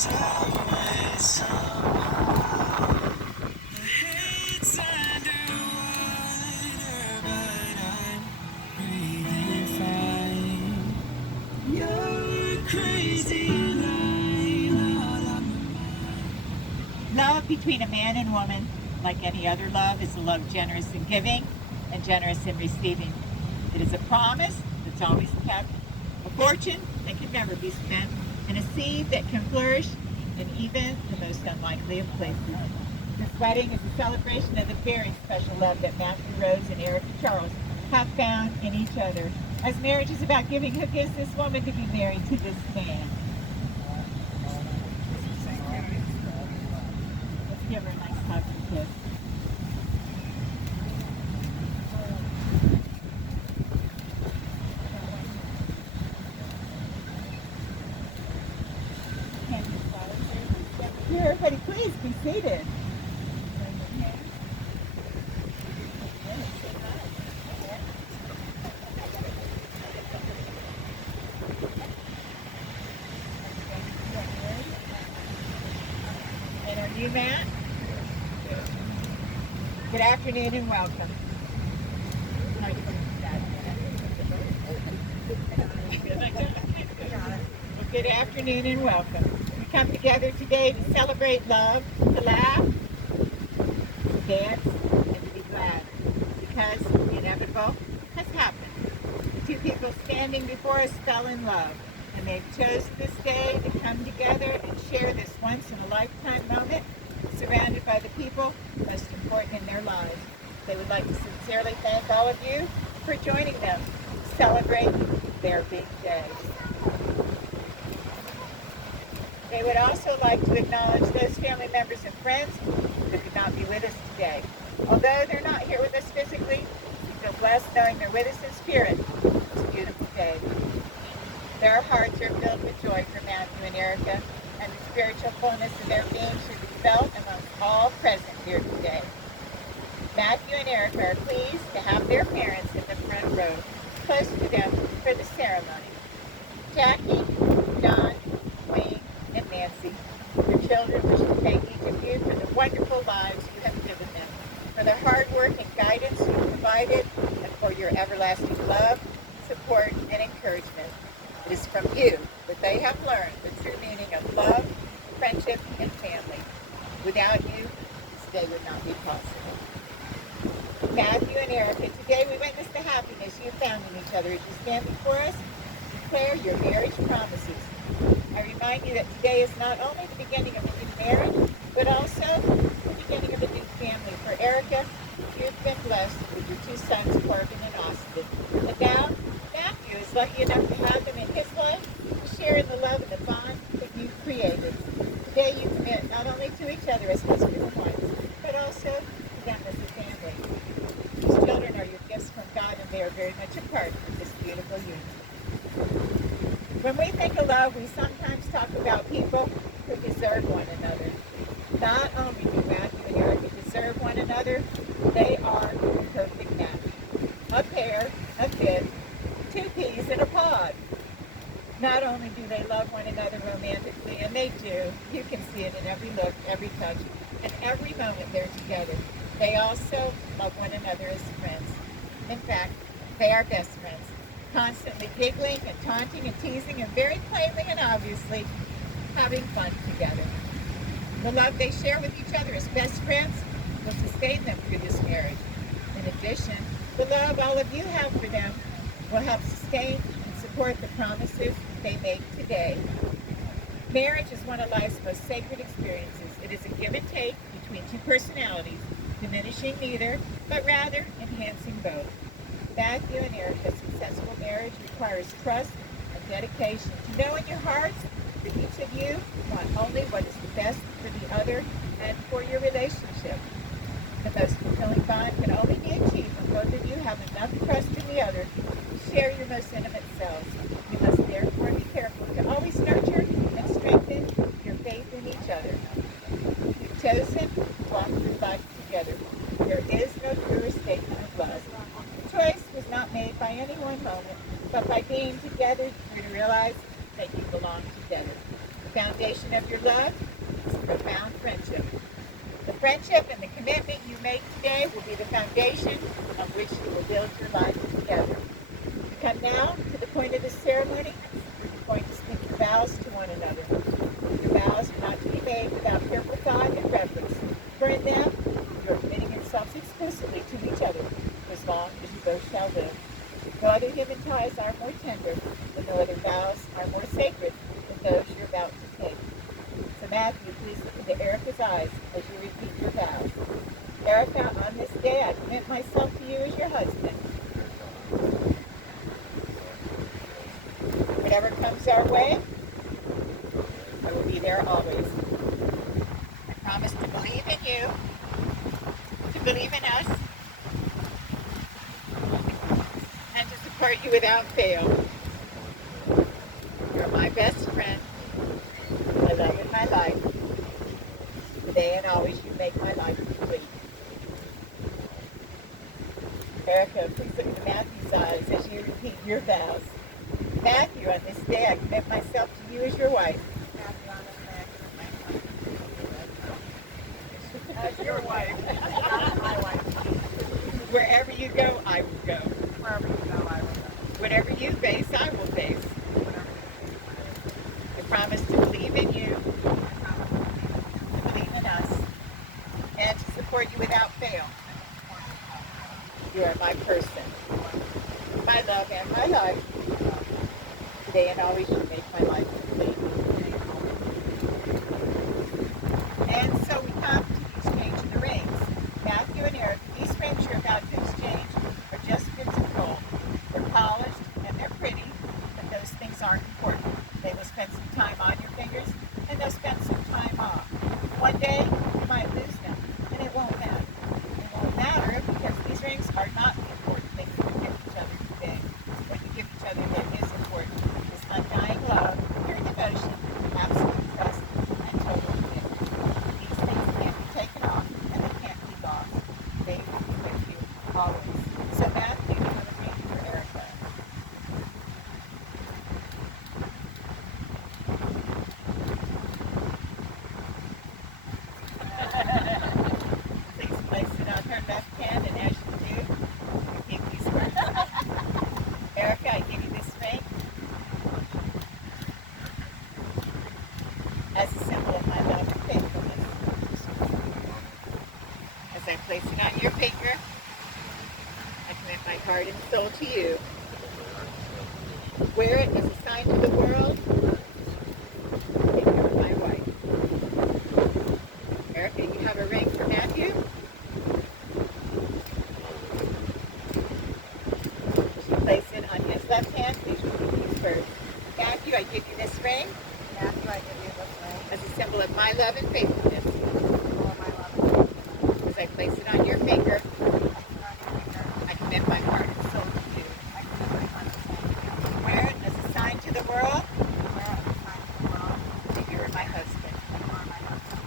Love between a man and woman, like any other love, is a love generous in giving and generous in receiving. It is a promise that's always kept, a fortune that can never be spent, and a seed that can flourish in even the most unlikely of places. This wedding is a celebration of the very special love that Matthew, Rose, and Erica Charles have found in each other. As marriage is about giving, who gives this woman to be married to this man? Let's give her a nice hug and kiss. Here, everybody, please be seated. And are you Matt? Good afternoon and welcome. Well, good afternoon and welcome. We come together today to celebrate love, to laugh, to dance, and to be glad. Because the inevitable has happened. The two people standing before us fell in love. And they've chosen this day to come together and share this once-in-a-lifetime moment surrounded by the people most important in their lives. They would like to sincerely thank all of you for joining them to celebrate their big day. They would also like to acknowledge those family members and friends who could not be with us today. Although they're not here with us physically, we feel blessed knowing they're with us in spirit this beautiful day. Their hearts are filled with joy for Matthew and Erica, and the spiritual fullness of their being should be felt among all present here today. Matthew and Erica are pleased to have their parents in the front row, close to them for the ceremony. Jackie, John, Wayne, and Nancy, your children wish to thank each of you for the wonderful lives you have given them, for the hard work and guidance you provided, and for your everlasting love, support, and encouragement. It is from you that they have learned the true meaning of love, friendship, and family. Without you, this day would not be possible. Matthew and Erica, today we witness the happiness you found in each other as you stand before us to declare your marriage promises. I remind you that today is not only the beginning of a new marriage, but also the beginning of a new family. For Erica, you've been blessed with your two sons, Corbin and Austin. And now, Matthew is lucky enough to have them in his life to share in the love and the bond that you've created. Today you commit not only to each other as husband and wife, but also to them as a family. These children are your gifts from God, and they are very much a part of this beautiful union. When we think of love, we sometimes talk about people who deserve one another. Not only do Matthew and Erica deserve one another, they are a perfect match. A pair, a fit, two peas in a pod. Not only do they love one another romantically, and they do, you can see it in every look, every touch, and every moment they're together. They also love one another as friends. In fact, they are best friends, constantly giggling and taunting and teasing and very plainly and obviously having fun together. The love they share with each other as best friends will sustain them through this marriage. In addition, the love all of you have for them will help sustain and support the promises they make today. Marriage is one of life's most sacred experiences. It is a give and take between two personalities, diminishing neither, but rather enhancing both. Matthew and Erica's successful marriage requires trust and dedication to know in your hearts that each of you want only what is the best for the other and for your relationship. The most fulfilling bond can only be achieved when both of you have enough trust in the other to share your most intimate selves. You must therefore be careful to always nurture and strengthen your faith in each other. You've chosen to walk through life together. There is no truer statement of love. The choice was not made by any one moment, but by being together, you realize that you belong together. The foundation of your love is profound friendship. The friendship and the commitment you make today will be the foundation on which you will build your life together. You come now to the point of the ceremony where you're going to speak your vows to one another. Your vows are not to be made without careful thought and reverence, for in them you are committing yourselves exclusively to each other for as long as you both shall live. No other human ties are more tender, and no other vows are more sacred than those you're about to take. So Matthew, please look into Erica's eyes as you repeat your vows. Erica, on this day I commit myself to you as your husband. Whatever comes our way, I will be there always. I promise to believe in you, to believe in us, and to support you without fail. You're my best friend, my love in my life. Today and always you make my life complete. Erica, please look into Matthew's eyes as you repeat your vows. Matthew, on this day I commit myself to you as your wife. Matthew, on this day I commit myself to you as your wife. As my wife. Wherever you go, I will go. Wherever you go, I will go. Whatever you face, I will face. I promise to believe in you, to believe in us, and to support you without fail. You are my person, my love and my life. Today and always you make my life complete. And so we come to the exchange of the rings. Matthew and Eric, these rings you're about to exchange are just bits of gold. They're polished and they're pretty, but those things aren't important. They will spend some time on your fingers, and they'll spend some time off. One day, you might lose them, and it won't matter. It won't matter because these rings are not the important things that you give each other today. What you give each other that is important is undying love, pure devotion, absolute trust, and total commitment. These things can't be taken off, and they can't be lost. They will be with you always. So Matthew, you have a ring for Erica. Please place it on her left hand, and as you do, repeat these words. Erica, I give you this ring as a symbol of my love and faithfulness. As I place it on your finger, I commit my heart and soul to you. Wear it as a sign to the world that you're my wife. Erica, you have a ring for Matthew? You place it on his left hand. Please repeat these words. Matthew, I give you this ring Matthew, I give you this ring as a symbol of my love and faithfulness. for my love and faithfulness. As I place it on your finger, I put on your finger. I commit my heart and soul to you. I commit my heart and soul to you. Wear it as a sign to the world Wear it as a sign to the world that you're my husband. that you are my husband.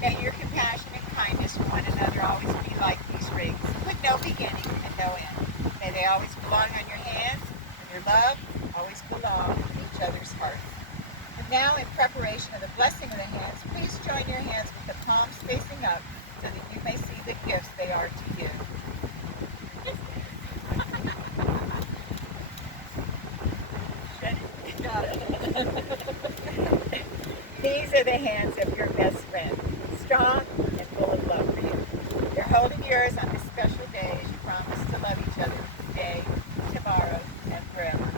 May your compassion and kindness for one another always be like these rings, with no beginning and no end. May they always belong on your hands, and your love always belong in each other's hearts. And now, in preparation of the blessing of the hands, please join your hands with the palms facing up so that you may see the gifts they are to you. These are the hands of your best friend, strong and full of love for you. They're holding yours on this special day as you promise to love each other today, tomorrow, and forever.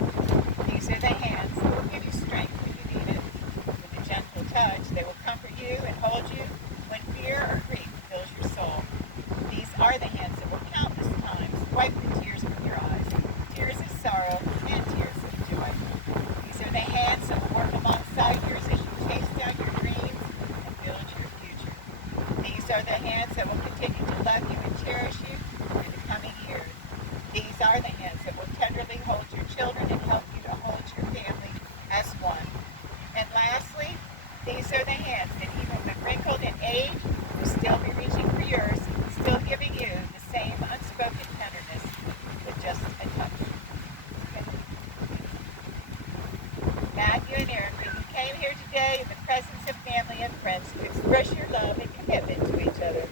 These are the hands that will give you strength when you need it. With a gentle touch, they will comfort you and hold you when fear or grief fills your soul. These are the hands that will countless times wipe the tears from your eyes, tears of sorrow and tears of joy. These are the hands that will work alongside yours as you chase down your dreams and build your future. These are the hands that will continue to love you and cherish you in the coming years. These are the hands that will tenderly hold your children and help you to hold your family as one. And lastly, these are the hands that even when wrinkled in age will still be reaching for yours, still giving you the same unspoken tenderness with just a touch. Okay. Matthew and Erica, you came here today day in the presence of family and friends to express your love and commitment to each other.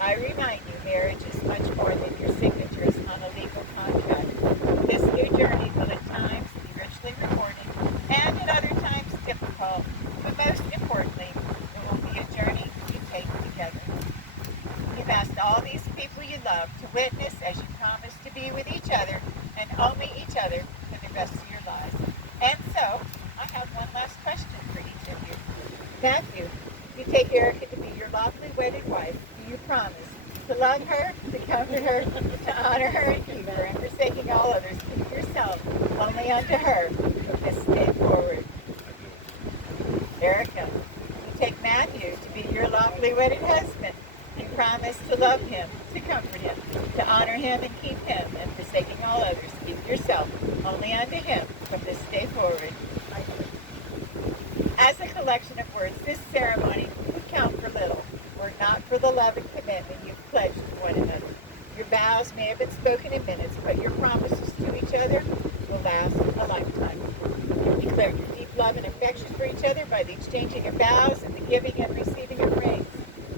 I remind you, marriage is much more than your signatures on a legal contract. This new journey will at times be richly rewarding and at other times difficult, but most importantly, it will be a journey you take together. You've asked all these people you love to witness as you promise to be with each other and only each other for the rest of your lives. And so, I have one last question for each of you. Matthew, you take Erica to be your lawfully wedded wife. Do you promise to love her, to comfort her, to honor her and keep her, and forsaking all others, keep yourself only unto her from this day forward? Erica, you take Matthew to be your lawfully wedded husband. You promise to love him, to comfort him, to honor him and keep him, and forsaking all others, keep yourself only unto him from this day forward. As a collection of words, this ceremony would count for little, were not for the love and commitment you've pledged to one another. Your vows may have been spoken in minutes, but your promises to each other will last a lifetime. You declared your deep love and affection for each other by the exchanging of vows and the giving and receiving of rings.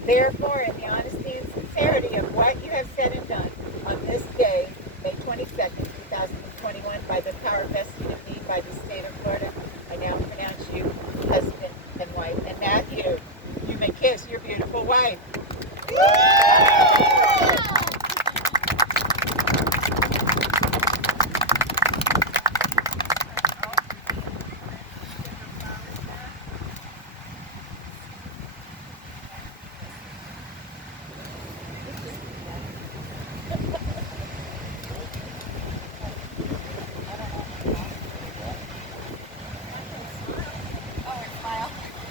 Therefore, in the honesty and sincerity of what you have said and done on this day, May 22nd, 2021, by the power vested in me by the state of Florida, I now pronounce you husband and wife. And Matthew, you may kiss your beautiful wife.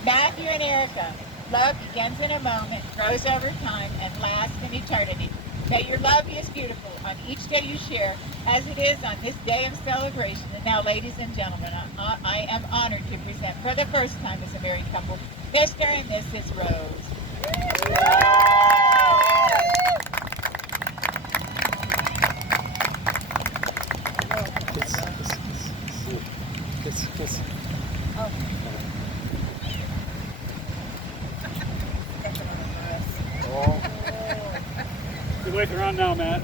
Matthew and Erica, love begins in a moment, grows over time, and lasts in eternity. May your love be as beautiful on each day you share as it is on this day of celebration. And now, ladies and gentlemen, I am honored to present for the first time as a married couple, Mr. and Mrs. Rose. You're waiting around now, Matt.